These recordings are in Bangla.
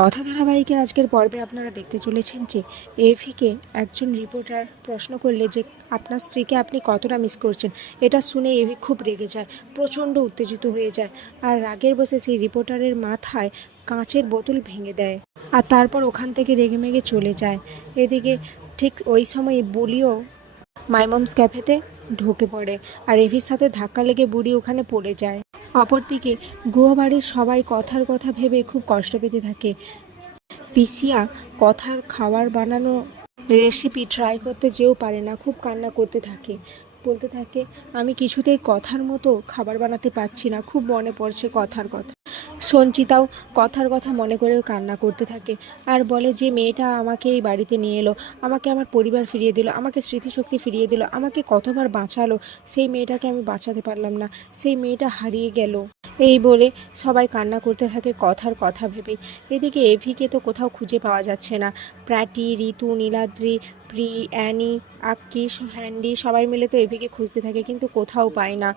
কথা ধারাবাহিকের আজকের পর্বে আপনারা দেখতে চলেছেন যে এভিকে একজন রিপোর্টার প্রশ্ন করলে যে আপনার স্ত্রীকে আপনি কতটা মিস করছেন। এটা শুনে এভি খুব রেগে যায়, প্রচণ্ড উত্তেজিত হয়ে যায় আর রাগের বসে সেই রিপোর্টারের মাথায় কাঁচের বোতল ভেঙে দেয় আর তারপর ওখান থেকে রেগেমেগে চলে যায়। এদিকে ঠিক ওই সময় বুলিও মাইমমস ক্যাফেতে ঢুকে পড়ে আর এভির সাথে ধাক্কা লেগে বুড়ি ওখানে পড়ে যায়। অপরদিকে গুয়াবাড়ির সবাই কথার কথা ভেবে খুব কষ্ট পেতে থাকে। পিসিয়া কথার খাবার বানানো রেসিপি ট্রাই করতে যেও পারে না, খুব কান্না করতে থাকে, বলতে থাকে আমি কিছুতেই কথার মতো খাবার বানাতে পারছি না, খুব মনে পড়ছে কথার কথা। সঞ্চিতাও কথার কথা মনে করেও কান্না করতে থাকে আর বলে যে মেয়েটা আমাকে এই বাড়িতে নিয়ে এলো, আমাকে আমার পরিবার ফিরিয়ে দিল, আমাকে স্মৃতিশক্তি ফিরিয়ে দিল, আমাকে কতবার বাঁচালো, সেই মেয়েটাকে আমি বাঁচাতে পারলাম না, সেই মেয়েটা হারিয়ে গেল। এই বলে সবাই কান্না করতে থাকে কথার কথা ভেবে। এদিকে এভিকে তো কোথাও খুঁজে পাওয়া যাচ্ছে না। প্র্যাটি, ঋতু, নীলাদ্রি, প্রি, অ্যানি, আক্কি, হ্যান্ডি সবাই মিলে তো এভিকে খুঁজতে থাকে কিন্তু কোথাও পায় না।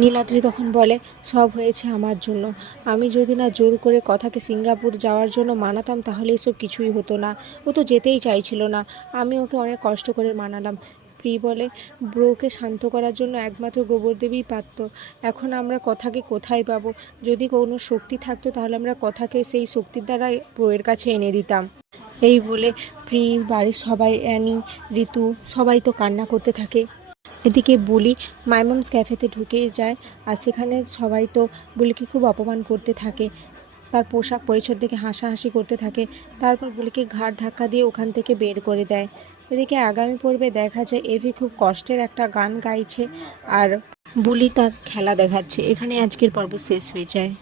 নীলাদ্রি তখন বলে সব হয়েছে আমার জন্য, আমি যদি না জোর করে কথাকে সিঙ্গাপুর যাওয়ার জন্য মানাতাম তাহলে এসব কিছুই হতো না, ও তো যেতেই চাইছিল না, আমি ওকে অনেক কষ্ট করে মানালাম। প্রি বলে ব্রোকে শান্ত করার জন্য একমাত্র গোবরদেবীই পারত, এখন আমরা কথাকে কোথায় পাবো, যদি কোনো শক্তি থাকতো তাহলে আমরা কথাকে সেই শক্তির দ্বারা ব্রোয়ের কাছে এনে দিতাম। এই বলে প্রি, বাড়ির সবাই, অ্যানি, ঋতু সবাই তো কান্না করতে থাকে। এদিকে বুলি মাইমমস ক্যাফেতে ঢুকে যায় আর সেখানে সবাই তো বুলিকে খুব অপমান করতে থাকে, তার পোশাক পরিচ্ছদ দেখে হাসাহাসি করতে থাকে, তারপর বুলিকে ঘাড় ধাক্কা দিয়ে ওখান থেকে বের করে দেয়। এদিকে আগামী পর্বে দেখা যায় এভি খুব কষ্টের একটা গান গাইছে আর বুলি তার খেলা দেখাচ্ছে। এখানে আজকের পর্ব শেষ হয়ে যায়।